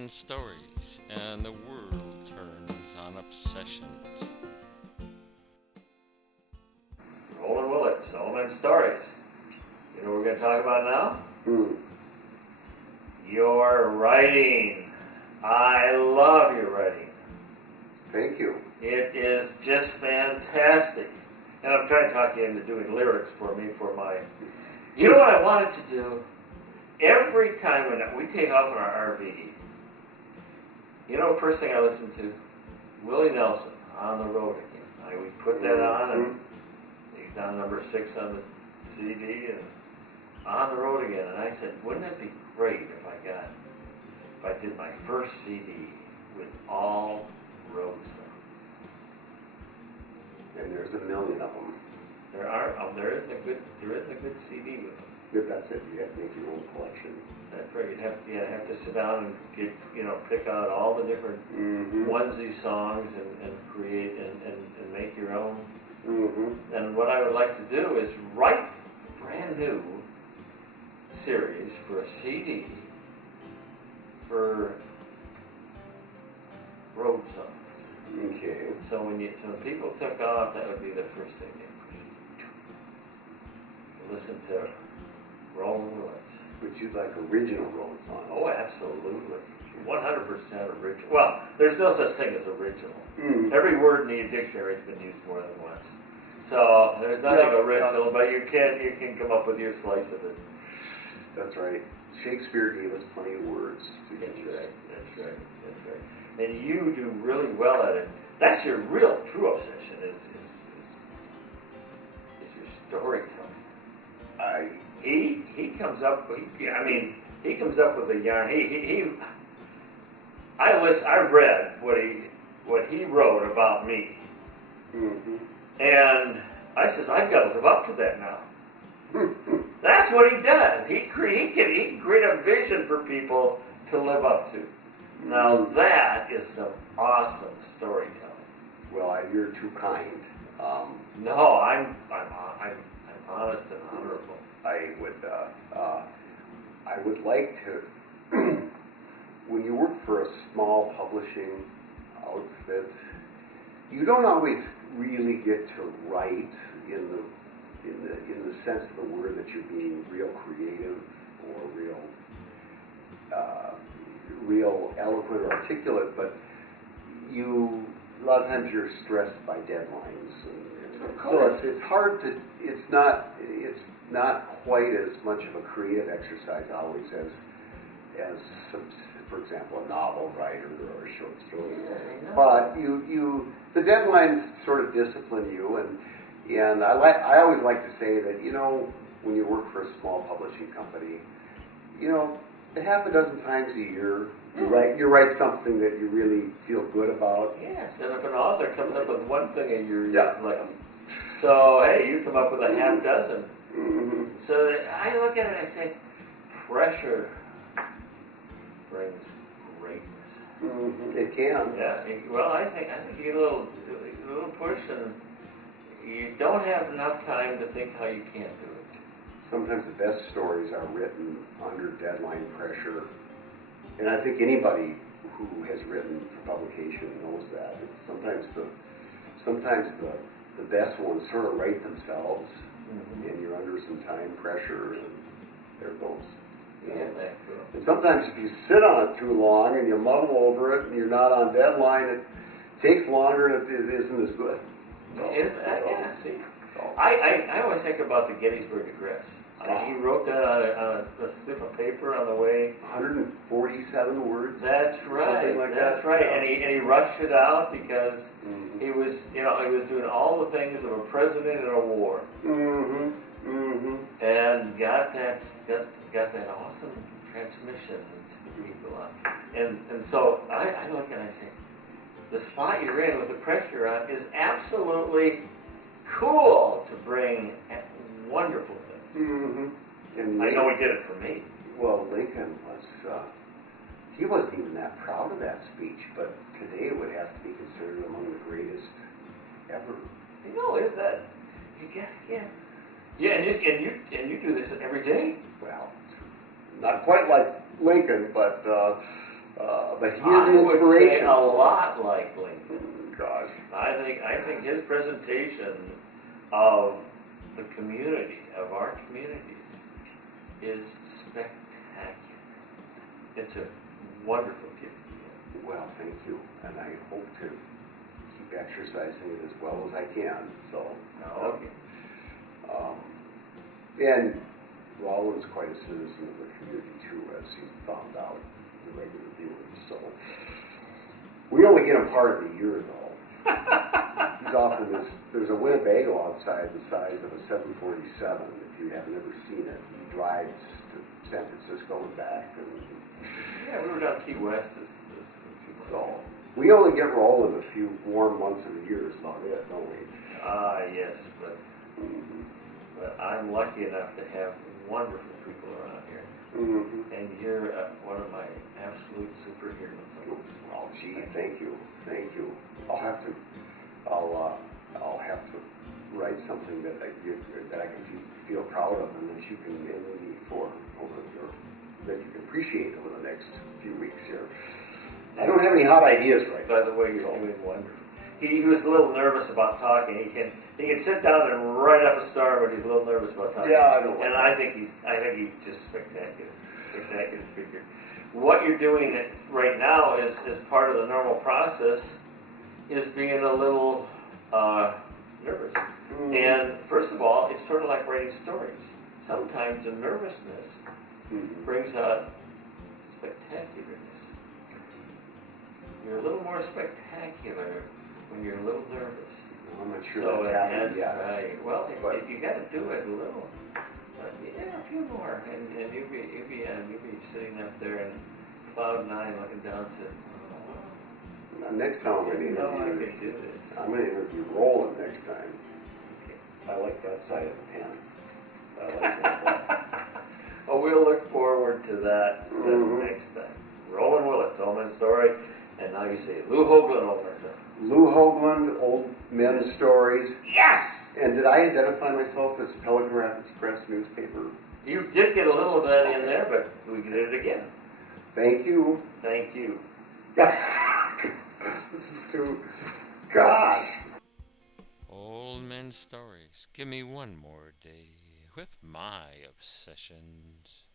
and stories, and the world turns on obsessions. Roland Willits, Elementary Stories. You know what we're going to talk about now? Your writing. I love your writing. Thank you. It is just fantastic. And I'm trying to talk you into doing lyrics for me for my... You know what I wanted to do? Every time when we take off in our RV, you know, first thing I listen to? Willie Nelson, On the Road Again. We put that on, and he's on number 6 on the CD, and On the Road Again. And I said, wouldn't it be great if I did my first CD with all road songs? And there's a million of them. There isn't a good CD with them. That's it. You have to make your own collection. That's right. You'd have to sit down and pick out all the different onesie songs and create and make your own. And what I would like to do is write a brand new series for a CD for road songs. Okay. So when people took off, that would be the first thing they listen to Roland Willits. But you'd like original road songs. Oh, absolutely. 100% original. Well, there's no such thing as original. Every word in the dictionary has been used more than once. So there's nothing original, but you can come up with your slice of it. That's right. Shakespeare gave us plenty of words to use. That's right. And you do really well at it. That's your real, true obsession is your storytelling. He comes up. He comes up with a yarn. I read what he wrote about me, and I says I've got to live up to that now. That's what he does. He can create a vision for people to live up to. Now that is some awesome storytelling. Well, you're too kind. No, I'm honest and honorable. I would like to. When you work for a small publishing outfit, you don't always really get to write in the sense of the word that you're being real creative or real eloquent or articulate, but a lot of times you're stressed by deadlines, so it's hard to. It's not quite as much of a creative exercise always as for example, a novel writer or a short story. But the deadlines sort of discipline you, and I always like to say that when you work for a small publishing company, half a dozen times a year you write something that you really feel good about. Yes, and if an author comes up with one thing a year, you're lucky. So hey, you come up with a half dozen. So I look at it and I say, pressure brings greatness. It can. Yeah. Well, I think you get a little push, and you don't have enough time to think how you can't do it. Sometimes the best stories are written under deadline pressure, and I think anybody who has written for publication knows that. Sometimes the best ones sort of write themselves, and you're under some time pressure, and there it goes. And sometimes if you sit on it too long and you muddle over it and you're not on deadline, it takes longer and it isn't as good. I always think about the Gettysburg Address. He wrote that on a slip of paper on the way. 147 words. That's right. Something like that. That's right. And he rushed it out because he was doing all the things of a president in a war. And got that awesome transmission to the people. And so I look and I say, the spot you're in with the pressure on is absolutely cool to bring wonderful things. And I know he did it for me. Well, Lincoln was, he wasn't even that proud of that speech, but today it would have to be considered among the greatest ever. Is that, you get. Yeah, and you do this every day. Well, not quite like Lincoln, but But he is an I would inspiration. say a lot like Lincoln. Gosh. I think his presentation of the community, of our communities, is spectacular. It's a wonderful gift to you. Well, thank you, and I hope to keep exercising it as well as I can. So, Okay. And Roland's quite a citizen of the community too, as you found out, the regular viewers. So, we only get him part of the year though. He's off in this. There's a Winnebago outside the size of a 747. If you haven't ever seen it, he drives to San Francisco and back. And Yeah, we were down Key West this a few months so ago. we only get Roland a few warm months of the year is about it, don't we? Yes, but I'm lucky enough to have wonderful people around here. Mm-hmm. And you're one of my absolute superheroes. Oh, gee, thank you. I'll have to write something that I can feel proud of, and that you can enlist me for that you can appreciate over the next few weeks here. I don't have any hot ideas right now. By the way, you're doing wonderful. He was a little nervous about talking. He can sit down and write up a story, but he's a little nervous about talking. Yeah, I don't like And that. I think he's just spectacular speaker. What you're doing right now is part of the normal process, is being a little nervous. Mm-hmm. And first of all, it's sort of like writing stories. Sometimes the nervousness brings out spectacularness. You're a little more spectacular when you're a little nervous. I'm not sure So that's it happened adds yet. value. Well, But- you got to do it a little. Yeah, a few more, and you'll be sitting up there in cloud nine, looking down to. Next time I'm going to I interview. can do this. I'm going to interview Roland next time. Okay. I like that side of the pen. I like that. Well, we'll look forward to that Mhm. next time. Roland Willits, Old Man Story, and now you say Lou Hoglund, Old Man Story. Lou Hoglund, Old Men's Stories. Yes! And did I identify myself as Pelican Rapids Press newspaper? You did get a little of that in there, but we did it again. Thank you. Thank you. This is too... Gosh. Old men stories. Give me one more day with my obsessions.